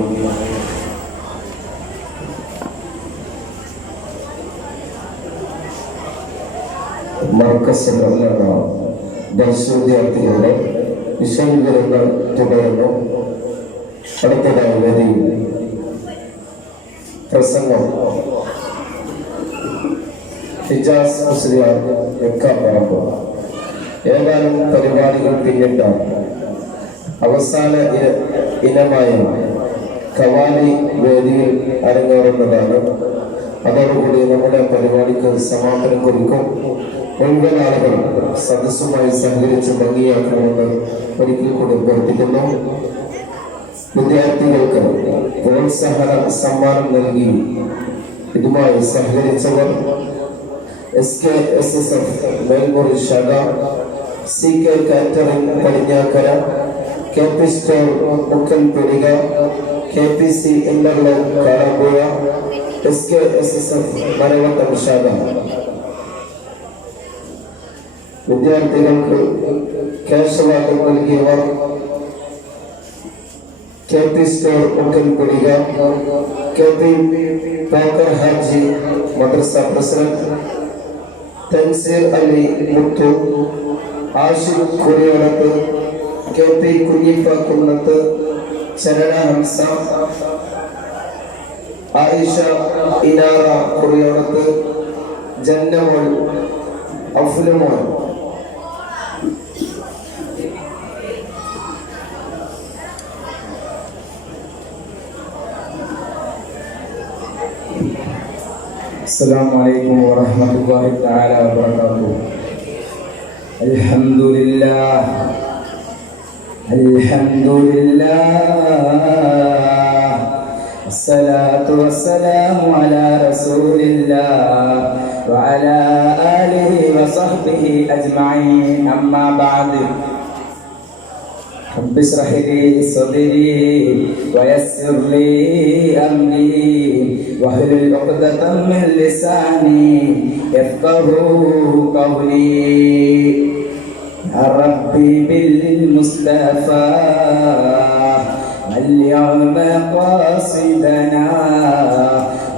ആമീൻ. മർക്കസിലുള്ള ദർശോദ്യാർത്ഥികളുടെ വിഷയങ്ങൾ തുടരുന്നു. അടുത്തതായി വേദിയിൽ പ്രസംഗം ഹിജാസ് മുസ്ലിയാർ വെക്കാപ്പറമ്പ്. ഏതാനും പരിപാടികൾ പിന്നിട്ട അവസാന ഇനമായ കവാലി വേദിയിൽ അരങ്ങേറുന്നതാണ്. അതോടുകൂടി നമ്മുടെ പരിപാടിക്ക് സമാപനം കുറിക്കും. മുഴുവൻ ആളുകൾ സദസ്സുമായി സഹകരിച്ച് ഭംഗിയാക്കണമെന്ന് ഒരിക്കൽ കൂടി അഭ്യർത്ഥിക്കുന്നു. വിദ്യാർത്ഥികൾക്ക് പ്രോത്സാഹന സമ്മാനം നൽകി ഇതുമായി സഹകരിച്ചവർ SKSSF മേൽമുറി ശാഖ, CK catering Padinjakkara, KP store Mukkal Perika, KPC interlock Karappuzha, SKSSF Maravattam ശാഖ. വിദ്യാർത്ഥികൾക്ക് ക്യാഷ് അവാർഡ് നൽകിയവർ KP store Mukkal Perika, KP Pokkar Haji മദ്രസ പ്രസിഡന്റ് തൻസീർ അലി മുത്തു, ആഷിഖ് കുറിയോടത്ത്, KP കുഞ്ഞിപ്പ കുന്നത്ത്, ചരണ ഹംസ, ആയിഷ ഇനാറ കുറിയോടത്ത്, ജന്നമോൾ, അഫ്ലുമോൾ. السلام عليكم ورحمة الله تعالى وبركاته. الحمد لله الحمد لله الصلاة والسلام على رسول الله وعلى آله وصحبه أجمعين. أما بعد رب اشرح لي صدري ويسر لي أمري واحلل عقدة من لساني يفقهوا قولي. يا ربي بالمصطفى اليوم قاصدنا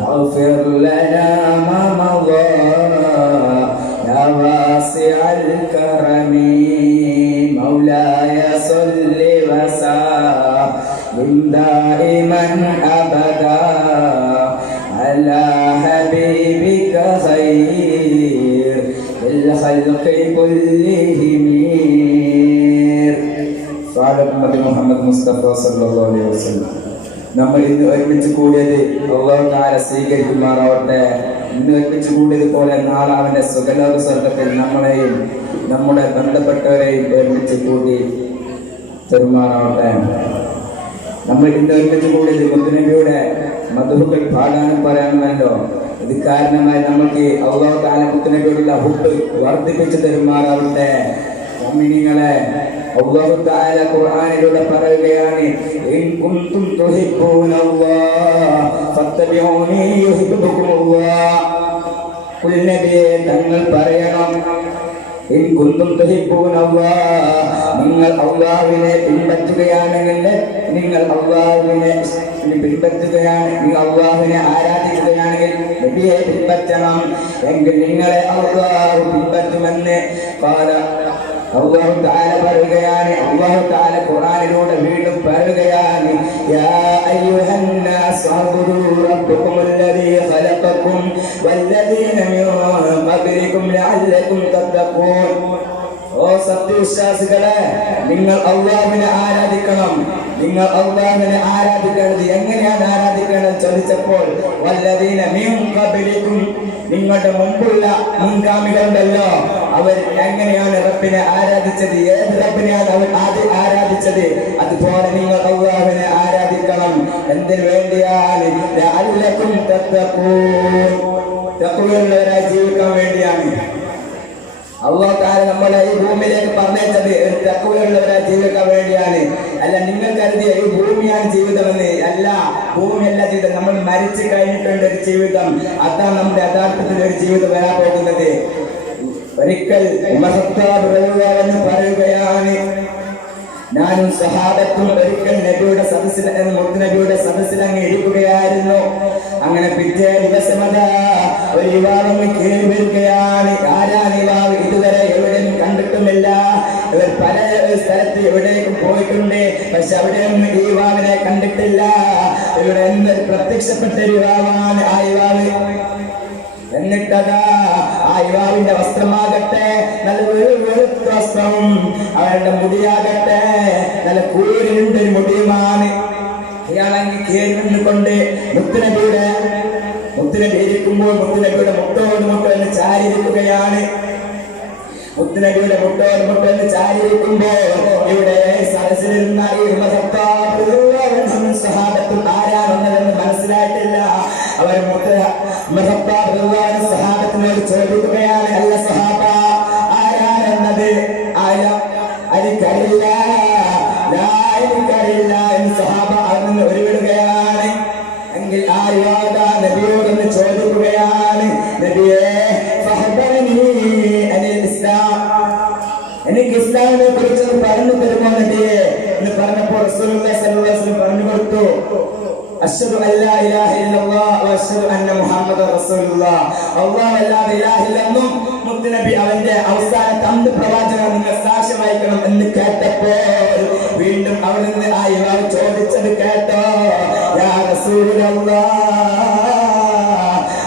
واغفر لنا ما مضى يا واسع الكرم. مولاي صل وسلم دائما أبدا على حبيبك خير الخلق كلهم. മുഹമ്മദ് മുസ്തഫ സല്ലല്ലാഹു അലൈഹി വസല്ലം. നമ്മൾ ഇന്ന് ഒരുമിച്ച് കൂടിയത് അല്ലാഹു തആല സ്വീകരിക്കുമാറാവട്ടെ. ഇന്ന് ഒരുമിച്ച് കൂടിയത് പോലെ നാളെ അവന്റെ സുഖലോക സ്വർഗ്ഗത്തിൽ നമ്മളെയും നമ്മുടെ ബന്ധപ്പെട്ടവരെയും ഒരുമിച്ച് കൂടി തരുമാറാവട്ടെ. നമ്മൾ ഇന്ന് ഒരുമിച്ച് കൂടിയത് മുത്തുനബിയുടെ മദ്ഹുകൾ പാടാനും പറയാനുമല്ലോ. ഇത് കാരണമായി നമുക്ക് അല്ലാഹു തആല മുത്തുനബിയോടുള്ള ഹുബ്ബ് വർദ്ധിപ്പിച്ചു തരുമാറാവട്ടെ. മുഅ്മിനീങ്ങളെ, അല്ലാഹു തആല ഖുർആനിലൂടെ പറയുകയാണ്, ഇൻ കുൻതും തുഹിബ്ബൂനല്ലാഹ് ഫത്തബിഊനി യുഹിബ്ബുകുമുല്ലാഹ്. നബിയെ തങ്ങൾ പറയണം, ഇൻ കുൻതും തുഹിബ്ബൂനല്ലാഹ്, നിങ്ങൾ അല്ലാഹുവിനെ പിൻപറ്റുകയാണെങ്കിൽ, നിങ്ങൾ അല്ലാഹുവിനെ പിൻപറ്റുകയാണ്, നിങ്ങൾ അല്ലാഹുവിനെ ആരാധിക്കുകയാണെങ്കിൽ നബിയെ പിൻപറ്റണം. എങ്കിൽ നിങ്ങളെ അല്ലാഹു പിൻപറ്റുമെന്ന് അല്ലാഹു തആല പറയുകയാണ്. അല്ലാഹു തആല ഖുർആനിലൂടെ വീണ്ടും പറയുകയാണ്, യാ അയ്യുഹന്നാസ് അബ്ദു റബ്ബകുമുല്ലദീ ഖലഖകും വല്ലദീന മിൻ ഖബ്ലികും ലഅല്ലകും തത്തഖൂൻ. ഓ സത്യവിശ്വാസികളെ, നിങ്ങൾ അല്ലാഹുവിനെ ആരാധിക്കണം. നിങ്ങൾ അല്ലാഹുവിനെ ആരാധിക്കേണ്ടത് എങ്ങനെയാണ് ആരാധിക്കേണ്ടത് ചോദിച്ചപ്പോൾ, വല്ലദീന മിൻ ഖബ്ലികും, നിങ്ങളുടെ മുമ്പുള്ള മുൻഗാമികളുണ്ടല്ലോ, അവർ എങ്ങനെയാണ് റബ്ബിനെ ആരാധിച്ചത്, ഏത് റബ്ബിനെയാണ് അവർ ആദ്യം ആരാധിച്ചത്, അതുപോലെ നിങ്ങൾ അല്ലാഹുവിനെ ആരാധിക്കണം. എന്തിനു വേണ്ടിയാണ്? ലഅല്ലകും തത്തഖൂൻ, തഖ്വയുള്ളവരായി ജീവിക്കാൻ വേണ്ടിയാണ്. അല്ലാഹു തആല നമ്മളെ ഈ ഭൂമിയിലേക്ക് പറഞ്ഞത് തഖ്വയുള്ളവരായി ജീവിക്കാൻ വേണ്ടിയാണ്. അല്ല നിങ്ങൾ കരുതിയ ഈ ഭൂമിയാണ് ജീവിതമെന്ന്. അല്ല, ഭൂമിയല്ല ജീവിതം. നമ്മൾ മരിച്ചു കഴിഞ്ഞിട്ടുണ്ട് ഒരു ജീവിതം. അതാണ് നമ്മുടെ യഥാർത്ഥത്തിൽ ഒരു ജീവിതം വരാൻ പോകുന്നത്. ഒരിക്കൽ പറയുകയാണ്, ഞാനും സഹാബത്തും ഒരിക്കൽ നബിയുടെ സദസ്സിൽ മുത്തുനബിയുടെ സദസ്സിൽ അങ്ങ് ഇരിക്കുകയായിരുന്നു. അങ്ങനെ പിറ്റേ ദിവസം ഒരു യുവാവ് കയറി വരികയാണ്. ആരാണ് യുവാവ്? ഇതുവരെ എവിടെയും കണ്ടിട്ടുമില്ല. ഇവർ പല സ്ഥലത്ത് എവിടേക്കും പോയിട്ടുണ്ട്, പക്ഷെ അവിടെയൊന്നും ഈ യുവാവിനെ കണ്ടിട്ടില്ല. ഇവിടെ പ്രത്യക്ഷപ്പെട്ട യുവാവാണ് ആ യുവാവ്. എന്നിട്ടതാ ആ യുവാവിന്റെ വസ്ത്രമാകട്ടെ നല്ല വെളുത്ത വസ്ത്രവും, അവരുടെ മുടിയാകട്ടെ നല്ല കൂരിരുണ്ടൊരു മുടിയുമാണ്. അയാളെങ്കിൽ കയറി നിന്നുകൊണ്ട് മുത്തുനബി ഇരിക്കുമ്പോൾ മുത്തുനബിയുടെ മുട്ടോട് മുട്ടൊന്ന് ചാരിയിരിക്കുകയാണ്. മുത്തുനബിയുടെ മുട്ടോട് മുട്ടൊന്ന് ചാരിയിരിക്കുമ്പോൾ ഇവിടെ സദസ്സിലിരുന്ന ഈ സഹാബത്തും ആരാണെന്നതെന്ന് മനസ്സിലായിട്ടില്ല. അവർ സഹാബത്തിനോട് ചോദിക്കുകയാണ്, അല്ല സഹാബ, ആരാണെന്നത് എനിക്കറിയില്ല എന്ന് സഹാബ അതിന് ഒരുവിടുകയാണ്. എങ്കിൽ ആ യുവാദ നബിയോടൊന്ന് ചോദിക്കുകയാണ്, നബിയെ എനിക്ക് ഇസ്ലാമിനെ കുറിച്ച് പറഞ്ഞു തരുമോ നബിയെ എന്ന് പറഞ്ഞപ്പോൾ റസൂലുള്ളാഹി സ്വല്ലല്ലാഹു അലൈഹി വസല്ലം പറഞ്ഞു കൊടുത്തു, അശ്ഹദു അല്ലാ ഇലാഹ ഇല്ലല്ലാഹ് വഅശ്ഹദു അന്ന മുഹമ്മദൻ റസൂലുള്ളാഹ്. അല്ലാഹു അല്ലാതെ ഇലാഹില്ലെന്നും മുത്തുനബി അവന്റെ അവസാനത്തെ അന്ത്യപ്രവാചകൻ നിങ്ങൾ സാക്ഷ്യം വഹിക്കണം എന്ന് കേട്ടപ്പോൾ വീണ്ടും അവിടെ നിന്ന് ആ യുവാവ് ചോദിച്ചത് കേട്ടോ, യാ റസൂലല്ലാഹ്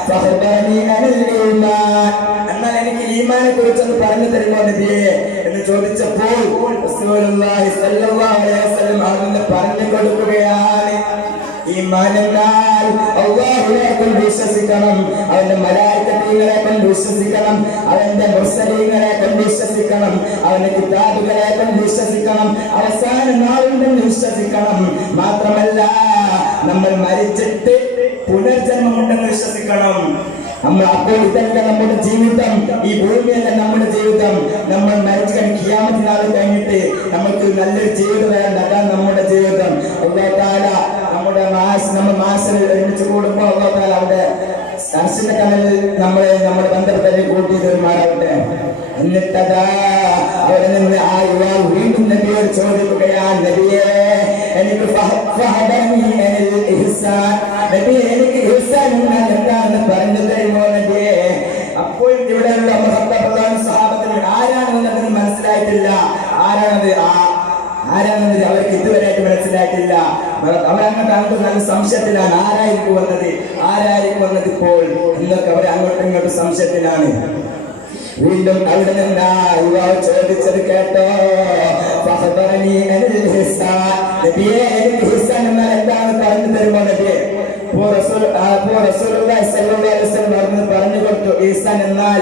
ഫഖ്ബർനി അനിൽ ഈമാൻ, എന്നാൽ എനിക്ക് ഈമാനെ കുറിച്ചൊന്ന് പറഞ്ഞു തരുമോ നബിയെ എന്ന് ചോദിച്ചപ്പോൾ റസൂലുള്ളാഹി സ്വല്ലല്ലാഹു അലൈഹി വസല്ലം അവന് പറഞ്ഞു കൊടുക്കുകയാണ്, ഈമാൻ എന്നാൽ അല്ലാഹുവിനെ കൊണ്ട് വിശ്വസിക്കണം, അവന്റെ മലായികത്തുകളെ കൊണ്ട് വിശ്വസിക്കണം, അവന്റെ മുർസലീങ്ങളെ കൊണ്ട് വിശ്വസിക്കണം, അവന്റെ കിതാബുകളെ കൊണ്ട് വിശ്വസിക്കണം, അവസാന നാളുണ്ടെന്ന് വിശ്വസിക്കണം. മാത്രമല്ല നമ്മൾ മരിച്ചിട്ട് പുനർജന്മമുണ്ടെന്ന് വിശ്വസിക്കണം. അപ്പോൾ ഇതല്ല നമ്മുടെ ജീവിതം, ഈ ഭൂമിയല്ല നമ്മുടെ ജീവിതം. നമ്മൾ മരിച്ചു ഖിയാമത്ത് നാൾ കഴിഞ്ഞിട്ട് നമുക്ക് നല്ലൊരു ജീവിതം വേണ്ട, അതാണ് നമ്മുടെ ജീവിതം. അല്ലാഹു തആല നമ്മുടെ നമ്മൾ മാസം ഒരുമിച്ച് കൂടുമ്പോൾ അല്ലാഹു തആല അവിടെ അർശിന്റെ കനലിൽ നമ്മുടെ ബന്ധപ്പെട്ടവരെ കൂട്ടി തരുമാറാവട്ടെ. എന്നിട്ടതാ അവിടെ നിന്ന് ആ യുവാവ് വീണ്ടും നബിയോട് ചോദിക്കുകയാണ്, നബിയെ എനിക്ക് എനിക്ക് ഇഹ്സാൻ എന്നാൽ എന്താണെന്ന് പറഞ്ഞു തരുമോ നബിയെ? അപ്പോൾ ഇവിടെയുള്ള പ്രധാന സഹാബത്തിന് ആരാണെന്ന് മനസ്സിലായിട്ടില്ല. ആരാണെന്നത് അവർക്ക് ഇതുവരെയായിട്ട് മനസ്സിലായിട്ടില്ല. അവരങ്ങോട്ട് നല്ല സംശയത്തിലാണ്, ആരായിരിക്കും വന്നത് ഇപ്പോൾ എന്നൊക്കെ അവർ അങ്ങോട്ടും ഇങ്ങോട്ടും സംശയത്തിലാണ്. വീണ്ടും അവിടെ നിന്ന് യുവാവ് ചോദിച്ചത് കേട്ടോ, ഫഖ്ബർനി അനിൽ ഇഹ്സാൻ, നബിയെ എനിക്ക് ഇഹ്സാൻ എന്നാൽ എന്താണ് പറഞ്ഞു തരുമോ നബിയെ? റസൂലുള്ളാഹി സ്വല്ലല്ലാഹു അലൈഹി വസല്ലം പറഞ്ഞു കൊടുത്തു, ഇഹ്സാൻ എന്നാൽ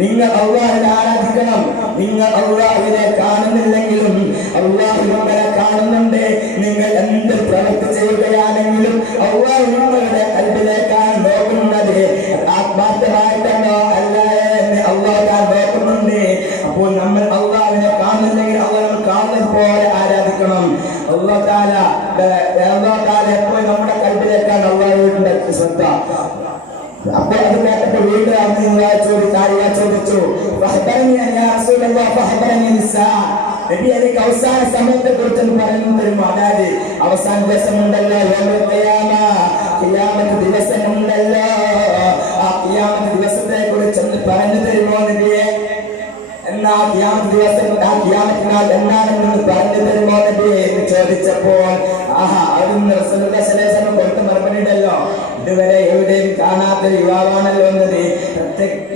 നിങ്ങൾ അല്ലാഹുവിനെ ആരാധിക്കണം. നിങ്ങൾ അല്ലാഹുവിനെ കാണുന്നില്ലെങ്കിലും അല്ലാഹു നിങ്ങളെ കാണുന്നുണ്ട്. നിങ്ങൾ എന്ത് പ്രവൃത്തി ചെയ്യുകയാണെങ്കിലും അല്ലാഹു നിങ്ങളുടെ ഖൽബിലേക്കാണ് നോക്കുന്നത്. ആത്മാർത്ഥമായിട്ടാണോ അല്ല എന്ന് അല്ലാഹു നോക്കുന്നുണ്ട്. അപ്പോൾ നമ്മൾ അല്ലാഹുവിനെ കാണുന്നില്ലെങ്കിൽ അല്ലാഹു നമ്മൾ കാണുന്നത് പോലെ ആരാധിക്കണം. അല്ലാഹു തആല എപ്പോൾ നമ്മുടെ ഖൽബിലേക്കാണ് അല്ലാഹുവിന്റെ ശ്രദ്ധ. അപ്പോൾ അത് കേട്ടപ്പോൾ വീണ്ടും ചോദിച്ചു, നബി എനിക്ക് അവസാന സമയത്തെ കുറിച്ചൊന്ന് പറഞ്ഞു തരുമോ? അതായത് അവസാന ദിവസമുണ്ടല്ലോ, ഖിയാമത്ത് ദിവസമുണ്ടല്ലോ, ആ ഖിയാമത്ത് ദിവസത്തെ കുറിച്ചൊന്ന് പറഞ്ഞു തരുമോ നബിയെ? എന്നാ ഖിയാമത്ത് നാൾ എന്താണെന്ന് പറഞ്ഞു തരുമോ നബിയെ എന്ന് ചോദിച്ചപ്പോൾ അവിടുന്ന് റസൂലുള്ളാഹി സ്വല്ലല്ലാഹു അലൈഹി വസല്ലം കൊടുത്ത മറുപടി ഉണ്ടല്ലോ, ഇതുവരെ എവിടെയും കാണാത്ത യുവാവാണല്ലോ എന്നത്.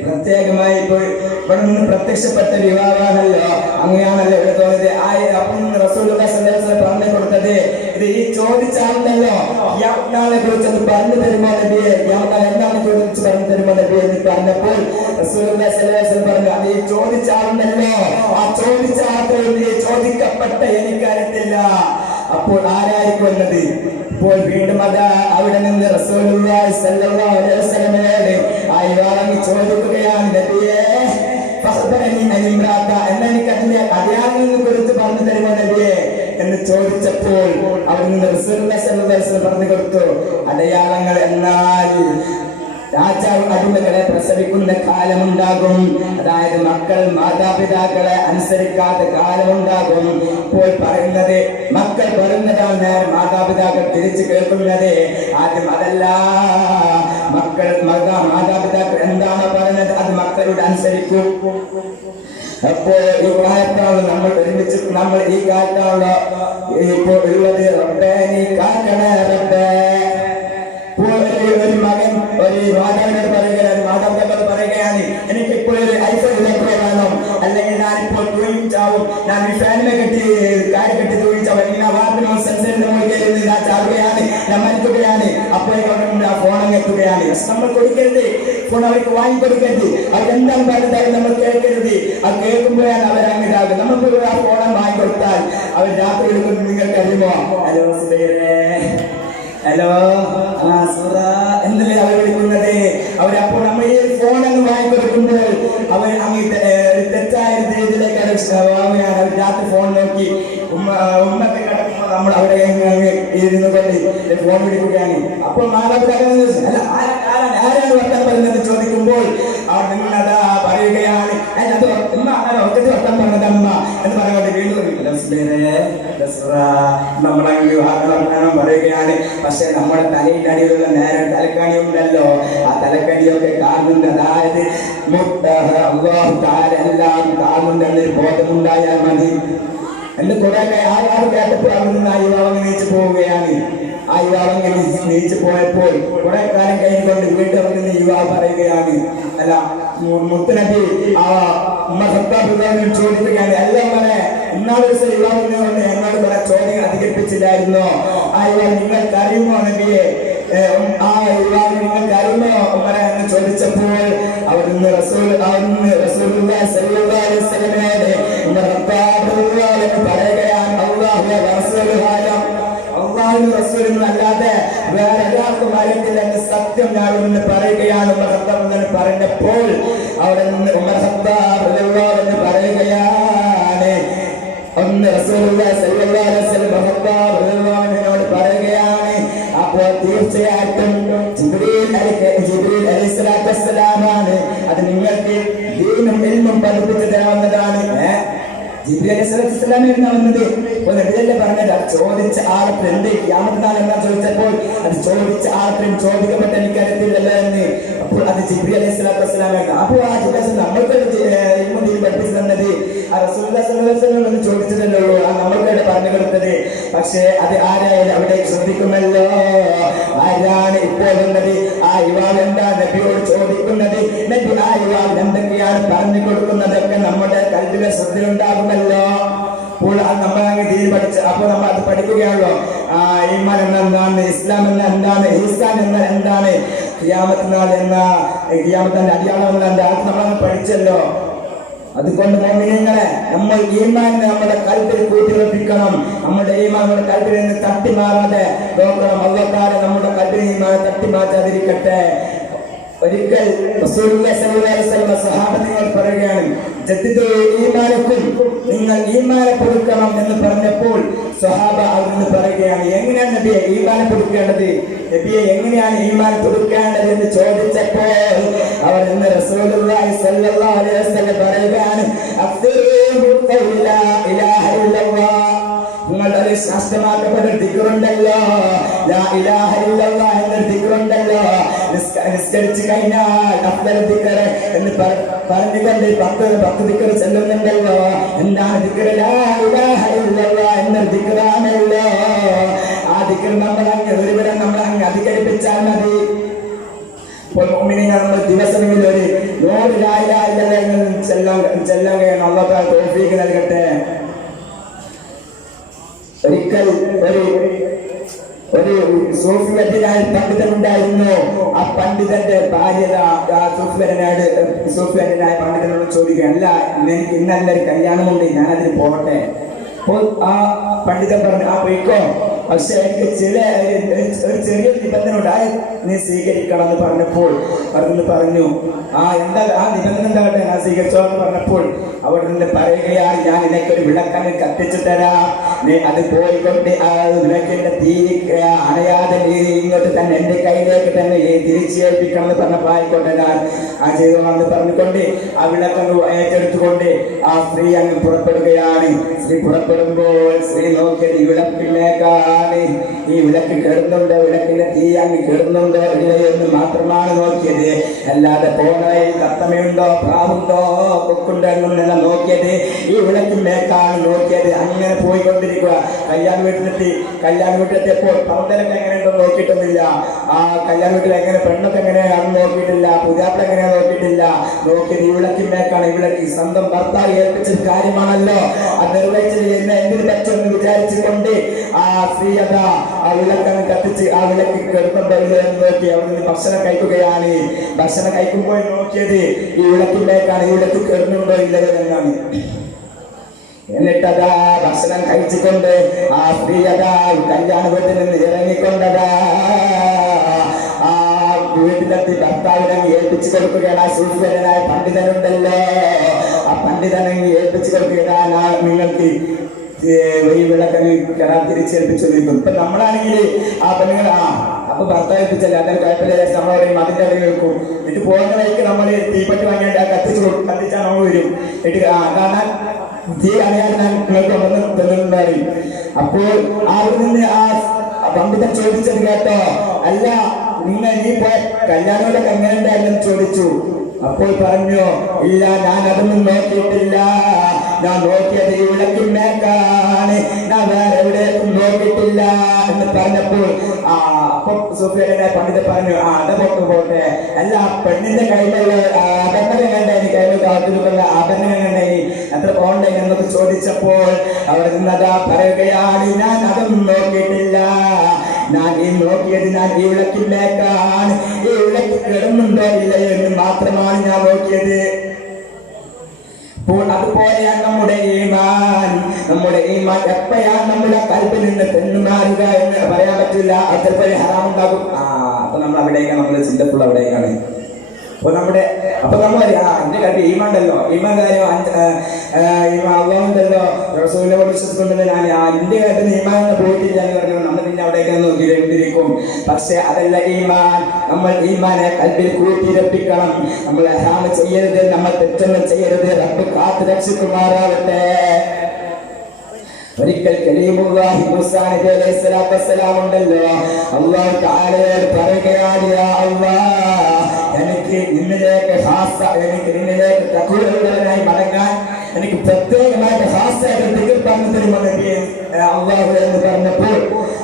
പ്രത്യേകമായി ഇപ്പോൾ ഇവിടെ നിന്ന് പ്രത്യക്ഷപ്പെട്ട യുവാവാണല്ലോ, അങ്ങനെയാണല്ലോ ഇവിടെ തോന്നിയത്. അപ്പം റസൂലുള്ളാഹി സ്വല്ലല്ലാഹു അലൈഹി വസല്ലം പറഞ്ഞു കൊടുത്തത് ഇത് ഈ ചോദിച്ചാണല്ലോ ഖിയാമത്തിനെ കുറിച്ചൊന്ന് പറഞ്ഞു തരുമോ നബിയെ? ഖിയാമത്ത് എന്താണ് ചോദിച്ചു പറഞ്ഞു തരുമോ നബിയെ എന്ന് പറഞ്ഞപ്പോൾ റസൂലുള്ളാഹി സ്വല്ലല്ലാഹു അലൈഹി വസല്ലം പറഞ്ഞു, അത് ഈ ചോദിച്ചാണല്ലോ, ആ ചോദിച്ച ചോദിക്കപ്പെട്ട എനിക്കറിയത്തില്ല. അപ്പോൾ ആരായിരിക്കും എന്നത്? ഇപ്പോൾ വീണ്ടും അവിടെ നിന്ന് റസൂലുള്ളാഹി സ്വല്ലല്ലാഹു അലൈഹി വസല്ലമയോട് ആ യുവാവ് ചോദിക്കുകയാണ്, നബിയെ ഫഖ്ബർനി അൻ ഇംറാത, എന്നെനിക്ക് അതിന്റെ അടയാളങ്ങളെ കുറിച്ച് പറഞ്ഞു തരുമോ നബിയെ എന്ന് ചോദിച്ചപ്പോൾ അവിടെ നിന്ന് റസൂലുള്ളാഹി സ്വല്ലല്ലാഹു അലൈഹി വസല്ലം പറഞ്ഞു കൊടുത്തു, അടയാളങ്ങൾ എന്നാൽ രാജാവ് അടിമകളെ പ്രസവിക്കുന്ന കാലമുണ്ടാകും. അതായത് മക്കൾ മാതാപിതാക്കളെ അനുസരിക്കാത്ത കാലമുണ്ടാകും. ഇപ്പോൾ പറയുന്നത് മക്കൾ പറയുന്നതാണ് നേരം മാതാപിതാക്കൾ തിരിച്ചു കേൾക്കുന്നത്. ആദ്യം അതല്ല, മാതാപിതാക്കൾ എന്താണ് പറയുന്നത് അത് മക്കളോട് അനുസരിക്കും. അപ്പോൾ ഈ കാലത്താണ് നമ്മൾ ഈ കാലത്താണ് ഇപ്പോൾ ഉള്ളത്. റബ്ബേ നീ കാക്കണേ റബ്ബേ. ഒരു മകൻ ഒരു മാതാവിനോട് പറയുകയാണ്, മാതാപിതാക്കളോട് പറയുകയാണ്, എനിക്ക് ഇപ്പോൾ ഒരു ഐഫോൺ വേണം, അല്ലെങ്കിൽ ഞാനിപ്പോൾ തൂങ്ങിച്ചാവും, ഞാൻ ഒരു ഫാനിനെ കെട്ടി തൂങ്ങിച്ചാവും, അല്ലെങ്കിൽ ആ വാർഡിനോ സെൻസറിന്റെ മുകളിൽ ഞാൻ ചാടുകയാണ്, ഞാൻ മരിക്കുകയാണ്. അപ്പോഴേക്കും ആ ഫോൺ അങ്ങ് എത്തുകയാണ്. നമ്മൾ കൊടുക്കരുത്, ഫോൺ അവർക്ക് വാങ്ങിക്കൊടുക്കരുത്. അവരെന്താണ് പറഞ്ഞത് നമ്മൾ കേൾക്കരുത്. അത് കേൾക്കുമ്പോഴാണ് അവരങ്ങിതാകും. നമുക്ക് ആ ഫോൺ വാങ്ങിക്കൊടുത്താൽ അവർ രാത്രി എടുക്കുന്നത് നിങ്ങൾക്ക് അറിയുമോ? ഹലോ സുബൈറേ, ഹലോ എന്നല്ലേ അവർ വിളിക്കുന്നത്. അവരപ്പോൾ നമ്മൾ ഈ ഫോൺ അങ്ങ് വാങ്ങിക്കൊടുക്കുമ്പോൾ അവർ അങ്ങ് തെറ്റായ രീതിയിലേക്ക് അവർ രാത്രി ഫോൺ നോക്കി ഉമ്മത്തെ കിടക്കുമ്പോൾ നമ്മൾ അവിടെ ഇരുന്ന് കൊണ്ട് ഫോൺ വിളിക്കുകയാണ്. അപ്പോൾ മാതാപിതാക്കൾ ആരാണ് വർത്തം പറയുന്നത് ചോദിക്കുമ്പോൾ അവർ നിങ്ങളതാ പറയുകയാണ്, അത് ഒക്കത്തിൽ വർത്തം പറഞ്ഞതമ്മ എന്ന് പറയുന്നത് വീണ്ടും നമ്മളങ്ങ് വർത്തമാനം പറയുകയാണ്. പക്ഷെ നമ്മുടെ തലയുടെ അടിയിലുള്ള നേരം തലക്കണി ഉണ്ടല്ലോ, ആ തലക്കണിയൊക്കെ കാണുന്നുണ്ട്. അതായത് അല്ലാഹു തആല എല്ലാം കാണുന്നുണ്ടെന്നൊരു ബോധമുണ്ടായാൽ മതി. എന്റെ കുറെ ആരാൾ കേട്ടപ്പോൾ അവിടെ നിന്ന് ആ യുവാവങ്ങ് നീച്ചു പോവുകയാണ്. ആ യുവാവങ്ങ് നീച്ചു പോയപ്പോൾ കുറെ കാലം കഴിഞ്ഞുകൊണ്ട് വീണ്ടും അവിടെ നിന്ന് യുവാവ് പറയുകയാണ്, അല്ല മുത്തനബി ആ ചോദിക്കുകയാണ്, എല്ലാം പറയാ ഇന്നാളെ ദിവസം യുവാവിനോട് എന്നോട് കുറെ ചോദ്യങ്ങൾ അധികരിപ്പിച്ചില്ലായിരുന്നോ? ആ യുവാവ് നിങ്ങൾക്ക് അറിയുമോ നബിയെ? ആ യുവാവ് നിങ്ങൾക്ക് അറിയുമോ എന്ന് ചോദിച്ചപ്പോൾ അവിടുന്ന് റസൂലുള്ളാഹി സ്വല്ലല്ലാഹു അലൈഹി വസല്ലമയോട് പറയുകയാണ്, അല്ലാഹു റസൂലും അല്ലാതെ വേറെ ഒരാൾക്കും അറിയത്തില്ലെന്ന് സത്യം ഞാൻ ഇന്ന് പറയുകയാണ്. ഉമർ ഖത്താബ് എന്ന് പറഞ്ഞപ്പോൾ അവിടെ നിന്ന് ഉമർ ഖത്താബ് റളിയല്ലാഹു അൻഹു പറയുകയാണ്, ഒന്ന് റസൂലുള്ളാഹി സ്വല്ലല്ലാഹു അലൈഹി വസല്ലം ഖത്താബ് റളിയല്ലാഹു അൻഹുവിനോട് പറയുകയാണ്, അപ്പോൾ തീർച്ചയായിട്ടും ജിബ്രീൽ അലൈഹിസ്സലാത്തു വസ്സലാമാണ് അത് നിങ്ങൾക്ക് ദീനും ഇൽമും പഠിപ്പിച്ചു തരാവുന്നതാണ്. ജിബ്രീൽ അലൈഹിസ്സലാത്തു വസ്സലാം എന്നാ വന്നത്? നബിയല്ലേ പറഞ്ഞത്, അത് ചോദിച്ച ആളെന്ത് ഖിയാമത്ത് എന്നാ ചോദിച്ചപ്പോൾ അത് ചോദിച്ച ആൾക്കും ചോദിക്കപ്പെട്ട എനിക്കറിയത്തില്ലല്ലോ എന്ന്. അപ്പോൾ അത് ജിബ്രീൽ അലൈഹിസ്സലാത്തു വസ്സലാമാണ്. അപ്പോൾ ആ ജിബ്രീൽ നമ്മൾക്ക് പഠിപ്പിച്ചു തന്നത് ആ റസൂലുള്ളാഹി സ്വല്ലല്ലാഹു അലൈഹി വസല്ലം എന്ന് ചോദിച്ചതല്ലോ, ആ നമ്മൾക്കാണ് പറഞ്ഞു കൊടുത്തത്. പക്ഷേ അത് ആരായാലും അവിടെ ശ്രദ്ധിക്കുമല്ലോ. ആരാണ് ഇപ്പോൾ വന്നത്? ആ യുവാവ് എന്താ നബിയോട് ചോദിക്കുന്നത്? നബി ആ യുവാവ് എന്തൊക്കെയാണ് പറഞ്ഞു കൊടുക്കുന്നതൊക്കെ നമ്മുടെ കൽവിലെ ശ്രദ്ധയുണ്ടാകുമല്ലോ. അപ്പോൾ നമ്മളങ്ങ് ദീൻ പഠിച്ച് അപ്പോൾ നമ്മൾ അത് പഠിക്കുകയാണല്ലോ. ഈമാൻ എന്ന എന്താണ്, ഇസ്ലാം എന്ന എന്താണ്, ഈസാൻ എന്ന എന്താണ്, ഖിയാമത്ത് നാൾ എന്ന ഖിയാമത്തിന്റെ അടിയാളം എന്ന എന്താ, അത് നമ്മളങ്ങ് പഠിച്ചല്ലോ. അതുകൊണ്ട് മോമിനീങ്ങളെ നമ്മൾ ഈമാനെ നമ്മുടെ കൽബിൽ കൂട്ടിവെപ്പിക്കണം. നമ്മുടെ ഈമാൻ നമ്മുടെ കൽബിൽ നിന്ന് തട്ടി മാറാതെ നോക്കണം. അല്ലാഹു തആല നമ്മുടെ കൽബിൽ ഈമാനെ തട്ടി മാറ്റാതിരിക്കട്ടെ. ഒരിക്കൽ റസൂലുള്ളാഹി സ്വല്ലല്ലാഹു അലൈഹി വസല്ലം സഹാബത്തിനോട് പറയുകയാണ്, ജദ്ദിദു ഈമാനക്കും, നിങ്ങൾ ഈമാനെ പുതുക്കണം എന്ന് പറഞ്ഞപ്പോൾ സ്വഹാബ അവിടുന്ന് പറയുകയാണ്, എങ്ങനെയാണ് നബിയെ ഈമാനെ പുതുക്കേണ്ടത്? നബിയെ എങ്ങനെയാണ് ഈമാൻ പുതുക്കേണ്ടത് എന്ന് ചോദിച്ചപ്പോൾ അവർ ഇന്ന് റസൂലുള്ളാഹി സ്വല്ലല്ലാഹു അലൈഹി വസല്ലം പറയുകയാണ്, അഫ്ദിറു ലാ ഇലാഹ ഇല്ലല്ലാഹ്, നിങ്ങളുടെ ശാസ്ത്രമാക്കപ്പെട്ട ദിക്റുണ്ടല്ലോ, ലാ ഇലാഹ ഇല്ലല്ലാഹ് എന്ന ദിക്റുണ്ടല്ലോ, നിസ്കരിച്ചു കഴിഞ്ഞാൽ അഫ്ദൽ ദിക്ർ എന്ന് പറഞ്ഞുകൊണ്ട് 10 ദിക്ർ ചെല്ലുന്നുണ്ടല്ലോ. എന്താണ് ദിക്ർ? ലാ ഇലാഹ ഇല്ലല്ലാഹ് എന്ന ദിക്റാണല്ലോ. ആ ദിക്ർ നമ്മൾ ഒരുവിധം നമ്മൾ അധികരിപ്പിച്ചാൽ മതി. നമ്മൾ ദിവസങ്ങളിൽ ഒരു 100 ലാ ഇലാഹ ഇല്ലല്ലാഹ് ചെല്ലാൻ അല്ലാഹു തആല തൗഫീഖ് നൽകട്ടെ. ഒരിക്കൽ ഒരു സൂഫിയത്തിനായി പണ്ഡിതനുണ്ടായിരുന്നു. ആ പണ്ഡിതന്റെ ഭാര്യ സൂഫിയനായ പണ്ഡിതനോട് ചോദിക്കുക, അല്ല എനിക്ക് ഇന്നല്ലൊരു കല്യാണമുണ്ട്, ഞാനതിന് പോകട്ടെ? അപ്പോൾ ആ പണ്ഡിതൻ പറഞ്ഞു, ആ പോയിക്കോ, പക്ഷെ എനിക്ക് ഒരു ചെറിയ നിബന്ധന നീ സ്വീകരിക്കണം എന്ന് പറഞ്ഞപ്പോൾ അവിടുന്ന് പറഞ്ഞു, എന്താ ആ നിബന്ധന എന്താകട്ടെ, ഞാൻ സ്വീകരിച്ചോ എന്ന് പറഞ്ഞപ്പോൾ അവിടെ നിന്ന് പറയുകയാണ്, ഞാൻ നിനക്കൊരു വിളക്കങ്ങ് കത്തിച്ചു തരാം, നീ അത് പോയിക്കൊണ്ട് ആ വിളക്കിന്റെ തീ അണയാതെ നീ ഇങ്ങോട്ട് തന്നെ എന്റെ കയ്യിലേക്ക് തന്നെ തിരിച്ചേൽപ്പിക്കണം എന്ന് പറഞ്ഞപ്പോൾ ആയിക്കോട്ടെ ഞാൻ ചെയ്തോളാന്ന് പറഞ്ഞുകൊണ്ട് ആ വിളക്കങ്ങ് ഏറ്റെടുത്തുകൊണ്ട് ആ സ്ത്രീ അങ്ങ് പുറപ്പെടുകയാണ്. സ്ത്രീ പുറപ്പെടുമ്പോൾ സ്ത്രീ നോക്കിയത് ഈ വിളക്കിലേക്കാണ്. ഈ വിളക്ക് കെടുന്നുണ്ടോ, വിളക്കിന്റെ തീ അങ്ങ് കെടുന്നുണ്ടോ ഇല്ലയോ എന്ന് മാത്രമാണ് നോക്കിയത്. അല്ലാതെ പോണയിൽ തത്തമയുണ്ടോ, പ്രാവുണ്ടോ, കൊക്കുണ്ടോ എന്നെല്ലാം നോക്കിയത് ഈ വിളക്കിലേക്കാണ് നോക്കിയത്. അങ്ങനെ പോയിക്കൊണ്ടിരിക്കുക. കല്യാണ വീട്ടിലെത്തിയപ്പോൾ പന്തലൊക്കെ എങ്ങനെയുണ്ടോ നോക്കിയിട്ടൊന്നുമില്ല. ആ കല്യാണ വീട്ടിൽ എങ്ങനെ പെണ്ണൊക്കെ എങ്ങനെയാണെന്ന് നോക്കിയിട്ടില്ല, പുതിയാപ്പിള എങ്ങനെയാ നോക്കിയിട്ടില്ല. നോക്കിയത് ഈ വിളക്കിലേക്കാണ്. ഈ വിളക്ക് സ്വന്തം ഭർത്താവ് ഏൽപ്പിച്ചൊരു കാര്യമാണല്ലോ, അത് നിർവഹിച്ചത് എന്നെ എന്തിനു പറ്റുമെന്ന് വിചാരിച്ചുകൊണ്ട് ആ സ്ത്രീ ആ വിളക്കങ്ങ് കത്തിച്ച് ആ വിളക്ക് കെടുന്നുണ്ടോ ഇല്ലയോ എന്ന് നോക്കി അവിടെ നിന്ന് ഭക്ഷണം കഴിക്കുകയാണ്. ഭക്ഷണം കഴിക്കുമ്പോൾ നോക്കിയത് ഈ വിളക്കിലേക്കാണ്, ഈ വിളക്ക് കെടുന്നുണ്ടോ ഇല്ലയോ എന്നാണ്. എന്നിട്ടതാ ഭക്ഷണം കഴിച്ചുകൊണ്ട് ആ സ്ത്രീ കല്യാണ വീട്ടിൽ നിന്ന് ഇറങ്ങിക്കൊണ്ടതാ ആ വീട്ടിലെത്തി ഭർത്താവിനെ ഏൽപ്പിച്ചു കൊടുക്കുകയാണ്. ആ സൂര്യനായ പണ്ഡിതനുണ്ടല്ലോ, ആ പണ്ഡിതനെ ഏൽപ്പിച്ചു കൊടുക്കുകയാണ്, നിങ്ങൾക്ക് ഈ വിളക്കങ്ങ് കെടാൻ തിരിച്ചേൽപ്പിച്ചു നിൽക്കും. ഇപ്പൊ നമ്മളാണെങ്കിൽ ആ പെണ്ണുങ്ങൾ അപ്പൊ ഭർത്താവ് ഏൽപ്പിച്ചല്ലേ, അതിന് കുഴപ്പമില്ല, നമ്മൾ പറയും അതിന്റെ ഇടയിൽ വെക്കും. എന്നിട്ട് പോകുന്ന വഴിക്ക് നമ്മൾ തീപ്പറ്റി വാങ്ങിയാണ്ട് കത്തിച്ചാൽ നമ്മൾ വരും. എന്നിട്ട് അതാണ് തീ അറിയാൻ ഞാൻ നിങ്ങൾക്ക് വന്ന് തെളിവുണ്ടായി. അപ്പോൾ അവിടെ നിന്ന് ആ പണ്ഡിതൻ ചോദിച്ചത് കേട്ടോ, അല്ല നിങ്ങൾ ഈ കല്യാണങ്ങളൊക്കെ എങ്ങനെ ഉണ്ടായിരുന്നു ചോദിച്ചു. അപ്പോൾ പറഞ്ഞു, ഇല്ല ഞാൻ അതൊന്നും നോക്കിയിട്ടില്ല, ഞാൻ നോക്കിയത് ഈ വിളക്കിലേക്കാണ്, ഞാൻ വേറെ എവിടേക്കും നോക്കിയിട്ടില്ല എന്ന് പറഞ്ഞപ്പോൾ അപ്പൊ സുഫിയാനായ പണ്ഡിതൻ പറഞ്ഞു, അതൊക്കെ പോട്ടെ, അല്ല പെണ്ണിന്റെ കയ്യിലുള്ള ആഭരണം കണ്ടേനി, കയ്യിൽ കാത്തിരിക്കുന്ന ആഭരണം കണ്ടേനി, എത്ര പോണ്ടേ എന്നൊക്കെ ചോദിച്ചപ്പോൾ അവിടെ നിന്നതാ പറയുകയാണ്, ഞാൻ അതൊന്നും നോക്കിയിട്ടില്ല, ഞാൻ ഈ നോക്കിയത് ഞാൻ ഈ വിളക്കിലേക്കാണ്, ഈ വിളക്ക് കിടന്നുണ്ടോ ഇല്ലയോ എന്ന് മാത്രമാണ് ഞാൻ നോക്കിയത്. അപ്പോൾ അതുപോലെയാണ് നമ്മുടെ ഈമാൻ. നമ്മുടെ ഈമാൻ എപ്പോഴാണ് നമ്മുടെ കൽബിൽ നിന്ന് തെന്നുമാറുക എന്ന് പറയാൻ പറ്റില്ല. അത് ചിലപ്പോൾ ഹറാമുണ്ടാകും. അപ്പൊ നമ്മൾ അവിടേക്കാണ്, നമ്മുടെ ചിന്തപ്പുള്ള അവിടേക്കാണ്. അപ്പൊ നമ്മൾ എന്റെ കാര്യം ഈമാണ്ടല്ലോ, ഈമാൻ കാര്യം അള്ളാഹുണ്ടല്ലോ, റസൂലിനെ വിശ്വസിച്ചുകൊണ്ട് ഞാൻ എന്റെ കാര്യത്തിൽ ഈമാൻ പോയിട്ടില്ല എന്ന് പറഞ്ഞു നമ്മൾ പിന്നെ അവിടേക്കാണ് നോക്കിയിരിക്കും. പക്ഷെ അതല്ല ഈമാൻ. നമ്മൾ ഈമാനെ കൽബിൽ കൂട്ടിയിരപ്പിക്കണം. നമ്മൾ ഹറാം ചെയ്യരുത്, നമ്മൾ തെറ്റൊന്നും ചെയ്യരുത്. റബ്ബ് കാത്ത് രക്ഷിക്കുമാറാവട്ടെ. ഒരിക്കൽ കലീമുല്ലാഹി മൂസാ നബി അലൈഹിസ്സലാത്തു വസ്സലാം ഉണ്ടല്ലോ, അല്ലാഹു തആലയോട് പറയുകയാണ്, യാ അല്ലാഹ്, എനിക്ക് നിന്നിലേക്ക് തഖ്വയുള്ളവനായി മടങ്ങാൻ എനിക്ക് പ്രത്യേകമായിട്ട് ഖാസായിട്ട് ദിക്ർ പറഞ്ഞു തരുമോ നബിയെ അല്ലാഹു എന്ന് പറഞ്ഞപ്പോൾ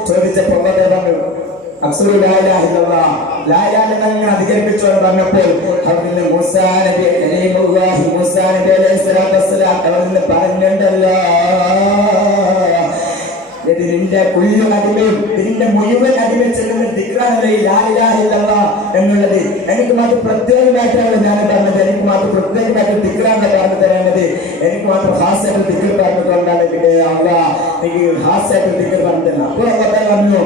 ചോദിച്ചപ്പോൾ പറഞ്ഞു, അക്സറു ലാ ഇലാഹ ഇല്ലല്ലാഹ്, ലാ ഇലാഹ ഇല്ലല്ലാഹ് അധികരിപ്പിച്ചു എന്ന് പറഞ്ഞപ്പോൾ അവിടെ മൂസാ നബി കലീമുല്ലാഹി മൂസാ നബി അലൈഹിസ്സലാത്തു വസ്സലാം അവിടെ പറഞ്ഞിട്ടുണ്ടല്ലോ, നിന്റെ കുല്ലു അടിമയും നിന്റെ മുഴുവൻ അടിമയും ചെല്ലുന്ന ദിക്റാണല്ലോ ഈ ലാ ഇലാഹ ഇല്ലല്ലാഹ് എന്നുള്ളത്. എനിക്ക് മാത്രം പ്രത്യേകമായിട്ടാണ് ഞാൻ പറഞ്ഞത്, എനിക്ക് മാത്രം പ്രത്യേകമായിട്ട് ദിക്റാണ് പറഞ്ഞു തരേണ്ടത്, എനിക്ക് മാത്രം ഖാസായിട്ട് ദിക്ർ പറഞ്ഞുകൊണ്ടാണ് അല്ലാഹ് എനിക്ക് ഖാസായിട്ട് ദിക്ർ പറഞ്ഞു തരണം. അപ്പോൾ അല്ലാഹ് പറഞ്ഞു,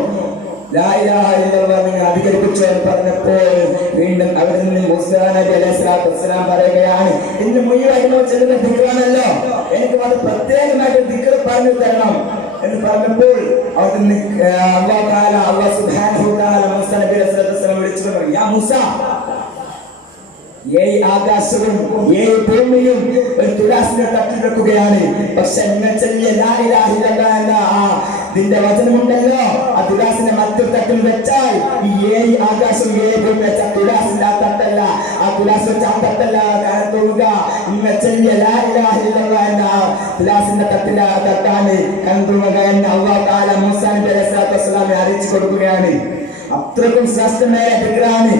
ലാ ഇലാഹ ഇല്ലല്ലാഹ് നിങ്ങൾ അധികരിപ്പിച്ചു എന്ന് പറഞ്ഞപ്പോൾ വീണ്ടും അവിടെ നിന്ന് മൂസാ നബി അലൈഹിസ്സലാത്തു വസ്സലാം പറയുകയാണ്, ഇന്ന് മുഴുവൻ അടിമ ചെല്ലുന്ന ദിക്റാണല്ലോ, എനിക്ക് മാത്രം പ്രത്യേകമായിട്ട് ദിക്ർ പറഞ്ഞു തരണം എന്ന് പറഞ്ഞപ്പോൾ അവിടുന്ന് അല്ലാഹു സുബ്ഹാനഹു വ തആല മൂസാ നബി അലൈഹിസ്സലാത്തു വസ്സലാം വിളിച്ചു പറഞ്ഞു, യാ മൂസാ, ആകാശവും ഭൂമിയും ഒരു തുലാസിനെ തട്ടി വെക്കുകയാണ്, പക്ഷെ നിങ്ങൾ ചെല്ലിയ ലാ ഇലാഹ ഇല്ലല്ലാഹ് എന്ന ഇതിന്റെ വചനമുണ്ടല്ലോ, ആ തുലാസിനെ മറ്റൊരു തട്ടിൽ വെച്ചാൽ ഈ ആകാശവും ഭൂമി വെച്ച തുലാസിന്റെ ആ തട്ടല്ല, ആ തുലാസ് വെച്ച ആ തട്ടല്ല തോന്നുക, നിങ്ങൾ ചെല്ലിയ ലാ ഇലാഹ ഇല്ലല്ലാഹ് എന്ന തുലാസിന്റെ തട്ടാണ് കണ്ടുക എന്ന് അല്ലാഹു തആല മൂസാ നബി അലൈഹിസ്സലാത്തു വസ്സലാമിനെ അറിയിച്ചു കൊടുക്കുകയാണ്. അത്രക്കും ശ്രേഷ്ഠമായ ദിക്റാണ്,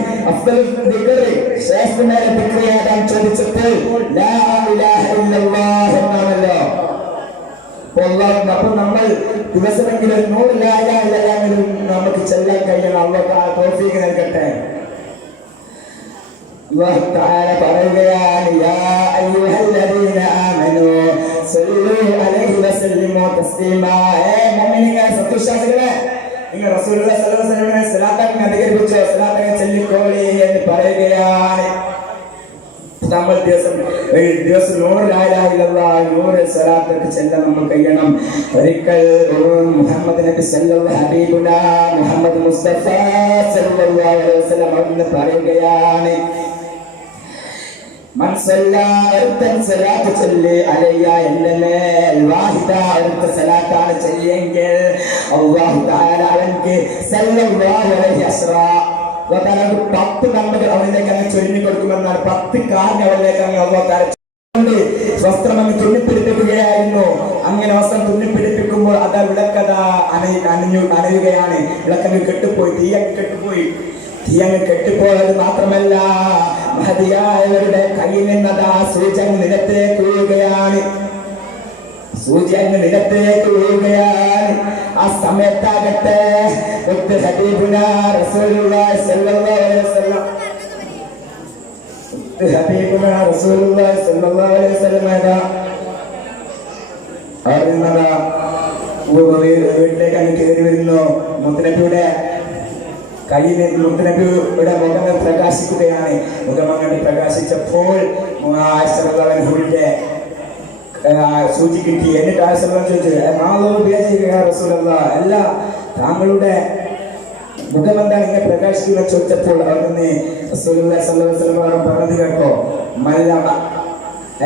ശ്രേഷ്ഠമായ ദിക്ർ ഏതാൻ ചോദിച്ചപ്പോൾ ലാ ഇലാഹ ഇല്ലല്ലാഹ് എന്നാണല്ലോ. അപ്പോൾ നമ്മൾ ദിവസമെങ്കിലും 100 ലാ ഇലാഹ ഇല്ലല്ലാഹ് നമുക്ക് ചെല്ലാൻ കഴിയണം. അല്ലാഹു തൗഫീഖ് നൽകട്ടെ. അല്ലാഹു തആല പറയുകയാണ്, യാ അയ്യുഹല്ലദീന ആമനൂ സല്ലു അലൈഹി വസല്ലിമു തസ്ലീമാ. മുഅ്മിനീങ്ങളെ, സത്യവിശ്വാസികളെ, നിങ്ങൾ റസൂലുള്ളാഹി സ്വല്ലല്ലാഹു അലൈഹി വസല്ലം സ്വലാത്ത് അധികരിപ്പിച്ചോ, സ്വലാത്ത് ചൊല്ലിക്കോളി എന്ന് പറയുകയാണ്. നമ്മൾ ദിവസം 100 ലാ ഇലാഹ ഇല്ലല്ലാഹ് 100 സ്വലാത്ത് ചെല്ലാൻ നമ്മൾ കഴിയണം. ഒരിക്കൽ മുഹമ്മദ് നബി സല്ലല്ലാഹു ഹബീബുനാ മുഹമ്മദ് മുസ്തഫ സല്ലല്ലാഹു അലൈഹി വസല്ലം അവിടുന്ന് പറയുകയാണ്, മൻ സല്ലാ അർത്തൻ സലാത്ത് ചൊല്ലി അലയ്യ എന്റെ മേൽ വാഹിദ അർത്ത സലാത്താണ് ചൊല്ലിയെങ്കിൽ അല്ലാഹു തആല അവൻക്ക് സല്ലല്ലാഹു അലൈഹി അസ്റാ 10 നന്മകൾ അവനിലേക്ക് അങ്ങ് ചൊരിഞ്ഞു കൊടുക്കുമെന്നാണ്. 10 കാര്യം അവനിലേക്ക് അങ്ങ് അല്ലാഹു തആല വസ്ത്രം അങ്ങ് തുന്നിപ്പിടിപ്പിക്കുകയായിരുന്നു. അങ്ങനെ വസ്ത്രം തുന്നിപ്പിടിപ്പിക്കുമ്പോൾ അത് വിളക്കഥ അണയുകയാണ്. വിളക്കങ്ങ് കെട്ടുപോയി, തീയങ്ങ് കെട്ടിപ്പോയത് മാത്രമല്ല, മഹതിയായവരുടെ കയ്യിൽ നിന്നതാ സൂചി അങ്ങ് നിലത്തേക്ക് വീഴുകയാണ്. ആ സമയത്താകട്ടെ ഹബീബുനാ റസൂലുള്ളാഹി സ്വല്ലല്ലാഹു അലൈഹി വസല്ലം വീട്ടിലേക്ക് അങ്ങ് കയറി വരുന്നു. മുത്തനബിയുടെ കയ്യിൽ മുത്തനബിയുടെ മുഖം പ്രകാശിക്കുകയാണ്. മുഖം അങ്ങോട്ട് പ്രകാശിച്ചപ്പോൾ സൂചി കിട്ടി. എന്നിട്ട് ചോദിച്ചു, അല്ല താങ്കളുടെ മുഖം എന്താണ് ഇങ്ങനെ പ്രകാശിക്കുക ചോദിച്ചപ്പോൾ അവിടുന്ന് റസൂലുള്ളാഹി സ്വല്ലല്ലാഹു അലൈഹി വസല്ലം പറഞ്ഞത് കേട്ടോ, മല്ലമ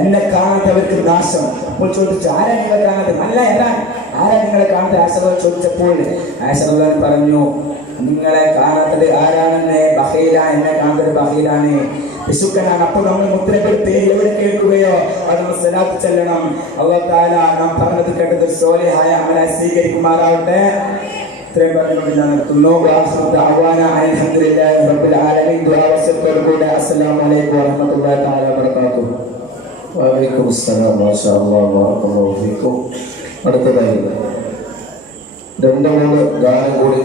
എന്നെ കാണാത്തവർക്ക് നാശം. അപ്പോൾ ചോദിച്ചു, ആരാ നിങ്ങളെ കാണാതെ? അല്ല ആരാ നിങ്ങളെ കാണാത്ത? ആയിഷ ചോദിച്ചപ്പോൾ ആയിഷ പറഞ്ഞു, നിങ്ങളെ കാണാത്തത് ആരാണെന്ന് ബഖീല, എന്നെ കാണാത്തത് ബഖീലാണ്, പിശുക്കനാണ്. അപ്പോൾ നമ്മൾ മുത്തനബിയുടെ പേര് എവിടെ കേൾക്കുകയോ അത് സ്വലാത്ത് ചെല്ലണം. അല്ലാഹു തആല നാം പറഞ്ഞത് കേട്ടത് സ്വാലിഹായ അമലായി സ്വീകരിക്കുമാറാവട്ടെ. ഇത്രയും പറഞ്ഞുകൊണ്ട് ഞാൻ നിർത്തുന്നു. അൽഹംദുലില്ലാഹി റബ്ബിൽ ആലമീൻ. ദുആ വസിയത്തോട് കൂടെ അസ്സലാമു അലൈക്കും വറഹ്മത്തുള്ളാഹി തആല വബറകാതുഹു. വഅലൈക്കും അസ്സലാം. മാഷാ അല്ലാഹ്, ബറകല്ലാഹു ഫീക്കും. അടുത്തതായി 2-3 ഗാനം കൂടി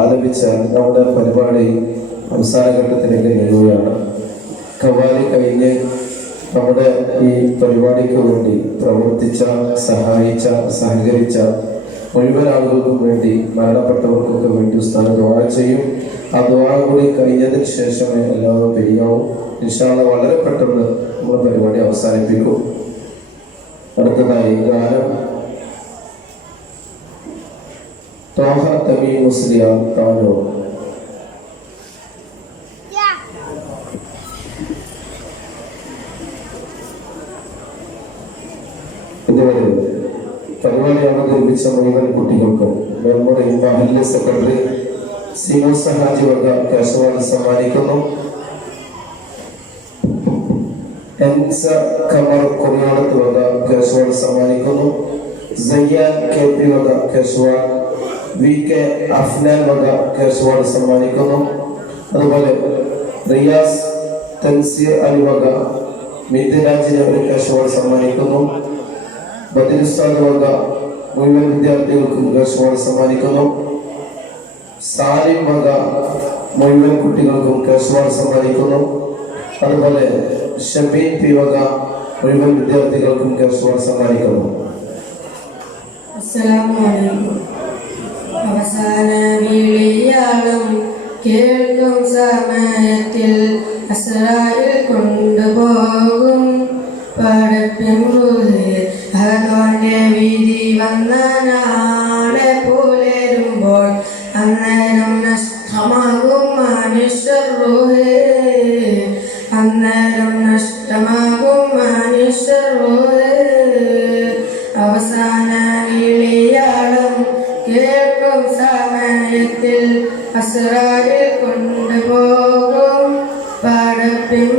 ആലപിച്ച നമ്മുടെ പരിപാടി അവസാന ഘട്ടത്തിലേക്ക് നീങ്ങുകയാണ്. ഖവാലി കഴിഞ്ഞ് നമ്മുടെ ഈ പരിപാടിക്ക് വേണ്ടി പ്രവർത്തിച്ച, സഹായിച്ച, സഹകരിച്ച മുഴുവൻ ആളുകൾക്കും വേണ്ടി, മരണപ്പെട്ടവർക്കൊക്കെ വേണ്ടി ഉസ്താദ് ദുആ ചെയ്യും. ആ ദുആ കൂടി കഴിഞ്ഞതിന് ശേഷമേ എല്ലാവരും പിരിയാവും. ഇൻഷാ അല്ലാഹ് വളരെ പെട്ടെന്ന് നമ്മൾ പരിപാടി അവസാനിപ്പിക്കും. അടുത്തതായി ഗാനം ത്വാഹ തമീം മുസ്ലിയാർ താനൂർ. ഇതുവരെ പരിപാടി അവതരിപ്പിച്ച മുഴുവൻ കുട്ടികൾക്കും നമ്മുടെ മഹല്ല് സെക്രട്ടറി സിമോസ ഹാജി വക കാശവാണ് സമ്മാനിക്കുന്നു. എൻസ ഖമർ കൊറിയാടത്ത് വക കാശവാണ് സമ്മാനിക്കുന്നു. സയ്യാൻ കെ പി വക കാശവാൻ, വി കെ അഫ്നാൻ വക കാശവാണ് സമ്മാനിക്കുന്നു. അതുപോലെ റിയാസ് തൻസീർ അലി വക മിഥിരാജിന് ഒരു കാശവാണ് സമ്മാനിക്കുന്നു. ബദിലുസ്താദ് വക മുഴുവൻ വിദ്യാർത്ഥികൾക്കും കാശവാണ് സമ്മാനിക്കുന്നു. സാലിം വക മുഴുവൻ കുട്ടികൾക്കും കാശവാണ് സമ്മാനിക്കുന്നു. അതുപോലെ ഷബീൻ പി വക മുഴുവൻ വിദ്യാർത്ഥികൾക്കും കാശവാണ് സമ്മാനിക്കുന്നു. അസ്സലാമു അലൈക്കും. അവസാന വിളിയാളും കേൾക്കും സമയത്തിൽ അസ്രായിൽ കൊണ്ടുപോകും പടപ്പിൻ ഭഗവാന്റെ വിധി വന്ന നാളെ പുലരുമ്പോൾ അന്നേരം നഷ്ടമാകും മനുഷ്യർ, അന്നേരം നഷ്ടമാകും മനുഷ്യർ. അവസാന വിളിയാളും കേൾക്കും സമയത്തിൽ അസ്രായിൽ കൊണ്ടുപോകും പടപ്പിൻ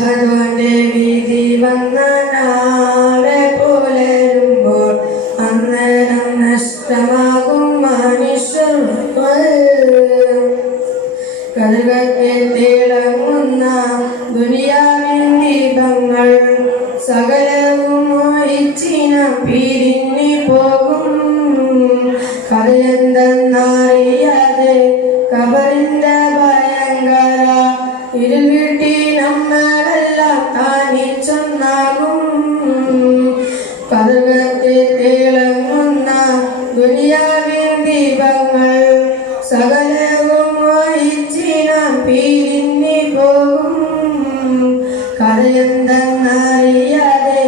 ഭഗവാന്റെ വിധി വന്ന നാളെ പുലരുമ്പോൾ അന്നേരം നഷ്ടമാകും മനുഷ്യർ. കഥകത്തെ തിളങ്ങുന്ന ദുനിയാവിൻ ദീപങ്ങൾ സകലവും ഒഴിച്ചിന പിരിഞ്ഞു പോകും. കഥയെന്തെന്നറിയാതെ കബറിന്റെ ഭയങ്കര ഇരുവിട്ടി നമ്മളെല്ലാം താനിച്ചൊന്നാകും. കഥകത്തെ തിളങ്ങുന്ന ദുനിയാവിൻ സകലവും ഒഴിച്ചിനാം പിരിഞ്ഞു പോകും. കഥയെന്തെന്നറിയാതെ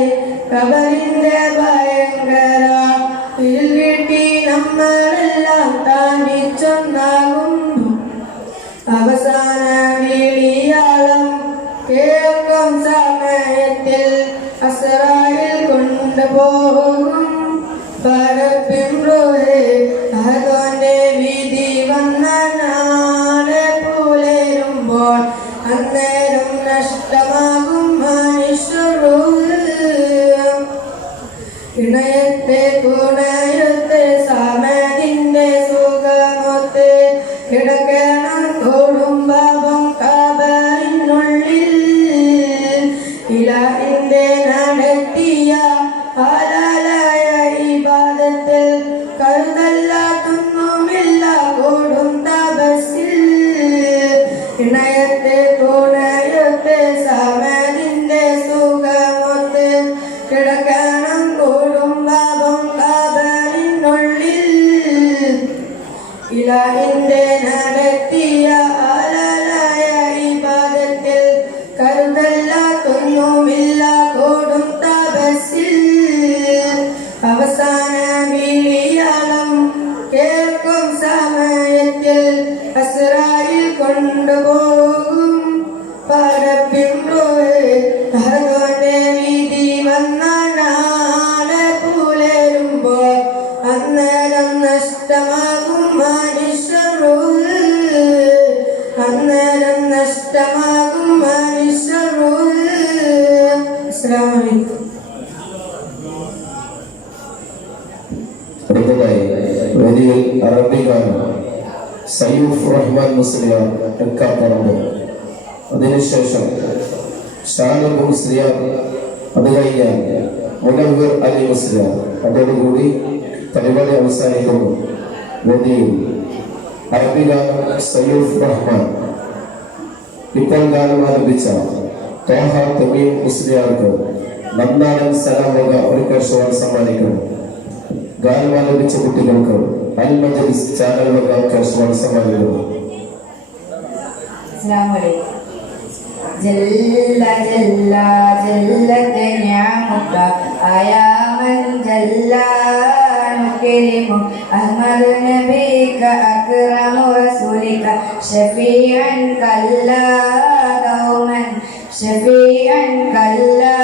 കബറിന്റെ ഭയങ്കര വീട്ടി നമ്മളെല്ലാം താനിച്ചൊന്നാകും. അവസാന വിളിയാളം കേൾക്കും സമയത്തിൽ അസ്രായേൽ കൊണ്ടുപോകും. പരപ്പിൻറോഹേ അഹദോന്റെ വിധി വന്ന നാളെ പുലരുമ്പോൾ അന്നേരം നഷ്ടമാകും മനുഷ്യരൂഹ്. ഇണയത്തെ തുണയത്തെ സമതിന്റെ സുഖമൊത്ത് കിടക്കണം കുടുംബം കബറിനുള്ളിൽ. ഇലാഹിന്റെ നടത്തിയ ഹലാലായ ഇബാദത്തിൽ കരുതല്ലാത്തൊന്നുമില്ല കൊടും തപസ്സിൽ. ഇണയത്തെ തുണയത്തെ സമതിന്റെ സുഖമൊത്ത് കിടക്കണം കുടുംബം കബറിനുള്ളിൽ. ഇലാഹിന്റെ നടത്തിയ ഹലാലായ ഇബാദത്തിൽ കരുതല്ലാത്തൊന്നുമില്ല കൊടും തപസ്സിൽ. അവസാന വിളിയാളം കേൾക്കും സമയത്തിൽ അസ്രായേൽ കൊണ്ടുപോകും. പരപ്പിൻറോഹേ അഹദോന്റെ വിധി വന്ന നാളെ പുലരുമ്പോൾ അന്നേരം നഷ്ടമാകും മനുഷ്യരൂഹ്. അന്നേരം നഷ്ടമാകും മനുഷ്യരൂഹ്. അസ്സലാമു അലൈക്കും. അടുത്തതായി വേദിയിൽ അറബി ഗാനം സയ്യൂഫ് റഹ്മാൻ മുസ്ലിയാർ എക്കാപ്പറമ്പ്, അതിനുശേഷം ഷാനബ് മുസ്ലിയാർ, അത് കഴിഞ്ഞാൽ മുനവ്വിർ അലി മുസ്ലിയാർ. അതോടുകൂടി പരിപാടി അവസാനിക്കുന്നു. വേദിയിൽ അറബി ഗാനം സയ്യൂഫ് റഹ്മാൻ. ഇപ്പോൾ ഗാനം ആരംഭിച്ച ത്വാഹ തമീം മുസ്ലിയാർക്ക് നന്നാടൻ സലാം വക ഒരു കർഷകൻ സമ്മാനിക്കുന്നു. ഗാനം ആലപിച്ച കുട്ടികൾക്ക് അൽ മജ്ലിസ് ചാനൽ വക കർഷകൻ സമ്മാനിക്കുന്നു. ജല്ല ജല്ല ജല്ലത നിഅമുക ആയാ മൻ ജല്ല നുകരിമു അഹ്മദ് നബിക അക്റമു റസൂലിക ഷഫീഅൻ കല്ലാ ദൗമൻ ഷഫീഅൻ കല്ലാ.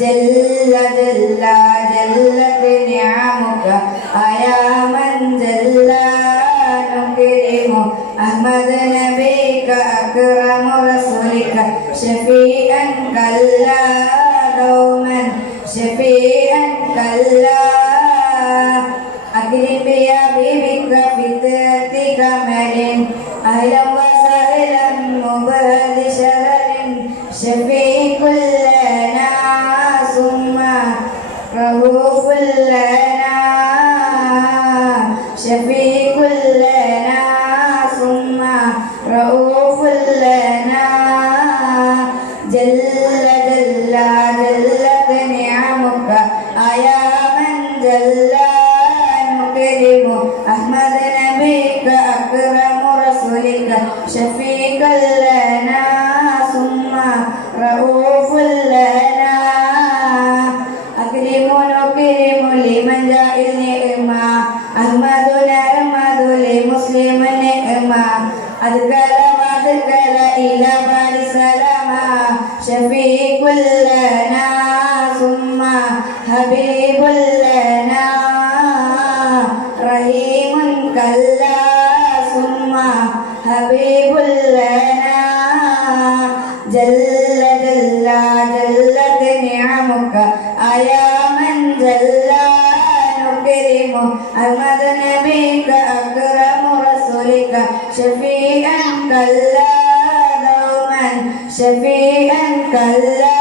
ജല്ല ജല്ല ജല്ലത നിഅമുക ആയാ മൻ ജല്ല നുകരിമു അഹ്മദ് നബിക അക്റമു റസൂലിക ഷഫീഅൻ കല്ലാ ദൗമൻ ഷഫീഅൻ കല്ലാ. അക്രിം ബിഅബീബിക ബിദഅതി കമലിൻ അഹ്ലൻ വസഹലൻ മുബദിശറൻ ഷഫീഉൽ ലനാ സുമ്മ റഊഫുൽ ലനാ ഷഫീഉൽ ലനാ സുമ്മ റഊഫുൽ ലനാ. ജല്ല ജല്ല ജല്ലത നിഅമുക ആയാ മൻ ജല്ല നുകരിമു അഹ്മദ് നബിക അക്റമു റസൂലിക ഷഫീഖൽ ലനാ സുമ്മ റഊഫുൽ ലനാ. അക്രിമു നുകരിമു ലിമൻ ജാഇൽ നിഅമ അഹ്മദു നഅ്മദു ലിമുസ്ലിമൻ നിഅമ അദ്കല വദ്കല ഇലാ ബാരി സലാമാ ഷഫീഖുൽ ലനാ സുമ്മ ഹബീബുൽ ലനാ റഹീമുൻ കല്ലാ സുമ്മ ഹബീബുൽ ലനാ. ജല്ല ജല്ല ജല്ലത നിഅമുക ആയാ മൻ ജല്ല നുകരിമു അഹ്മദ് നബിക അക്റമു റസൂലിക ഷഫീഅൻ കല്ലാ ദൗമൻ ഷഫീഅൻ കല്ലാ.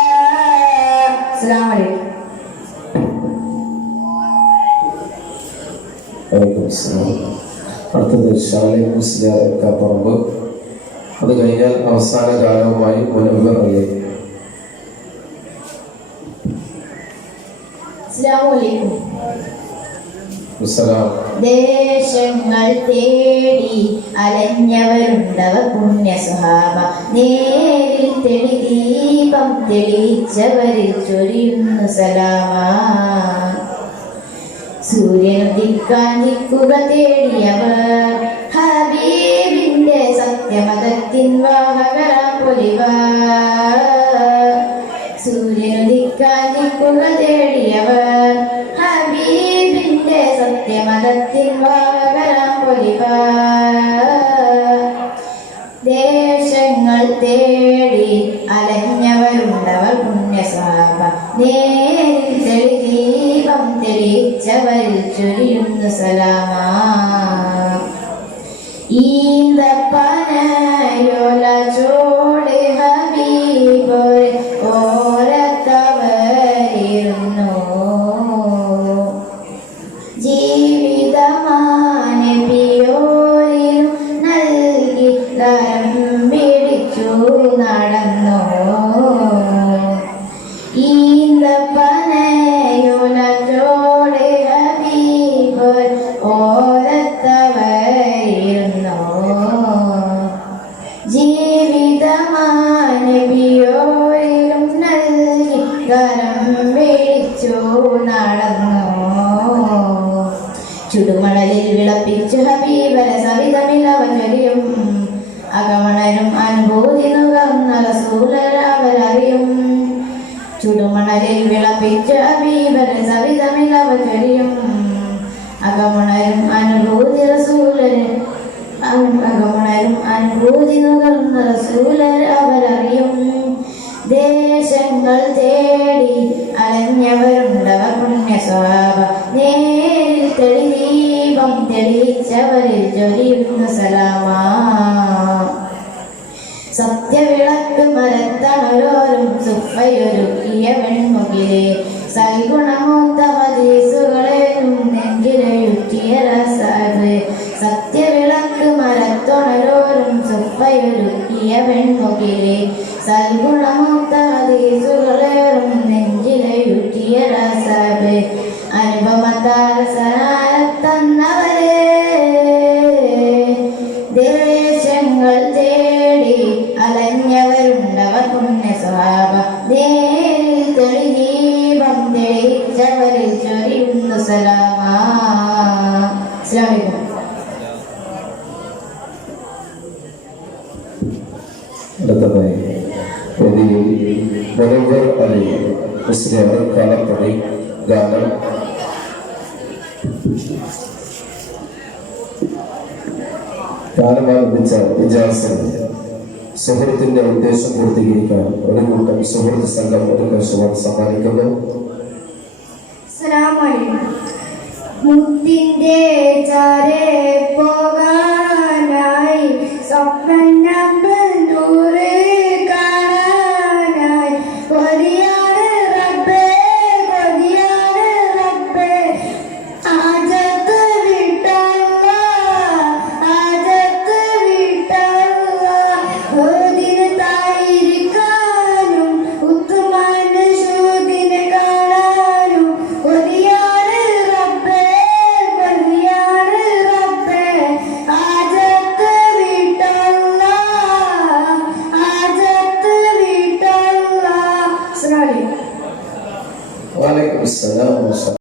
അസ്സലാമു അലൈക്കും. അടുത്തത് ഷാലി മുസ്ലിയാർ എക്കാപ്പറമ്പ്, അത് കഴിഞ്ഞാൽ അവസാന ഗാനവുമായി മുനവ്വിർ അലി. അസ്സലാമു അലൈക്കും. വസ്സലാം. ദേശങ്ങൾ തേടി അലഞ്ഞവരുണ്ടവർ പുണ്യ സ്വഹാബ നേരിൽ തെളിദീപം തെളിയിച്ചവരിൽ ചൊരിയുന്നു സലാമാ. സൂര്യനുദിക്കാൻ ദിക്കുക തേടിയവർ ഹബീബിന്റെ സത്യമതത്തിൻ വാഹകരാം പൊലിവാർ. സൂര്യനുദിക്കാൻ ദിക്കുക തേടിയവർ ഹബീബിന്റെ സത്യമതത്തിൻ വാഹകരാം പൊലിവാർ. ദേശങ്ങൾ തേടി അലഞ്ഞവരുണ്ടവർ പുണ്യ സ്വഹാബ നേരിൽ തെളിദീപം തെളിയിച്ചവരിൽ ചൊരിയുന്നു സലാമാ. ഈന്തപ്പനയോല ചോട് ഹബീബോരെ ഓരത്തവരിരുന്നു. ജീവിതമാനെ പിയോരിനു നൽകി കരം പിടിച്ചു നടന്നു. ഈന്തപ്പനയോല ചോട് ഹബീബോർ ഓരത്തവരിരുന്നു. ജീവിതമാനെ പിയോരിനും നൽകി കരം പിടിച്ചു നടന്നു. ചുടുമണലിൽ വിളപ്പിച്ചു ഹബീബര സവിതമിലവ ചൊരിയും. അകമണരും അനുഭൂതി നുകർന്ന റസൂലരവരറിയും. ചുടുമണലിൽ വിളപ്പിച്ചു ഹബീബര സവിതമിലവ ചൊരിയും. അകമണരും അനുഭൂതി റസൂലര് അകമണരും അനുഭൂതി നുകർന്ന റസൂലരവരറിയും. ദേശങ്ങൾ തേടി അലഞ്ഞവരുണ്ടവർ പുണ്യ സ്വഹാബ നേരിൽ തെളിദീപം തെളിയിച്ചവരിൽ ചൊരിയുന്നു സലാമാ. സത്യവിളക്ക് മരത്തണലോരും സുഫയൊരുക്കിയ വെൺമുകിലെ സൽഗുണമൂത്ത ഹദീസുകളേനും നെഞ്ചിലയുറ്റിയ റസാബ്. സത്യവിളക്ക് മരത്തണലോരും സുഫയൊരുക്കിയ വെൺമുകിലെ സൽഗുണമൂത്ത ഹദീസുകളേറും നെഞ്ചിലയുറ്റിയ റസാബ്. അനുപമത്താൽ സനാരത്തന്നവരെ ദേശങ്ങൾ തേടി അലഞ്ഞവരുണ്ടവർ പുണ്യ സ്വഹാബ നേരിൽ തെളിദീപം തെളിയിച്ചവരിൽ ചൊരിയുന്നു സലാമാ. അസ്സലാമു അലൈക്കും. അടുത്തതായി വേദിയിൽ മുനവ്വർ അലി മുസ്ലിയാർ കാലപ്പടി ഗാനം ഗാനമാരംഭിച്ച ഇജാസ് സുഹൃത്തിന്റെ ഉദ്ദേശം പൂർത്തീകരിക്കാൻ ഒരു കൂട്ടം സുഹൃത്ത് സംഘം ഒരു കർഷകർ സമ്മാനിക്കുന്നു. മുത്തിന്റെ ചാരേ പോകാനായി സ്വപ്നം ബന്ധൂരെ കാണാനായി കൊതിയാണ് റബ്ബേ കൊതിയാണ് റബ്ബേ. ആജത്ത് വിട്ടല്ല ആജത്ത് വിട്ടല്ല ഓതിന് തായിരിക്കാനും ഉത്തുമാന്റെ ശൂതിനെ കാണാനും കൊതിയാണ് റബ്ബേ കൊതിയാണ് റബ്ബേ. ആജത്ത് വിട്ടല്ല ആജത്ത് വിട്ടല്ല. വഅലൈക്കും അസ്സലാം.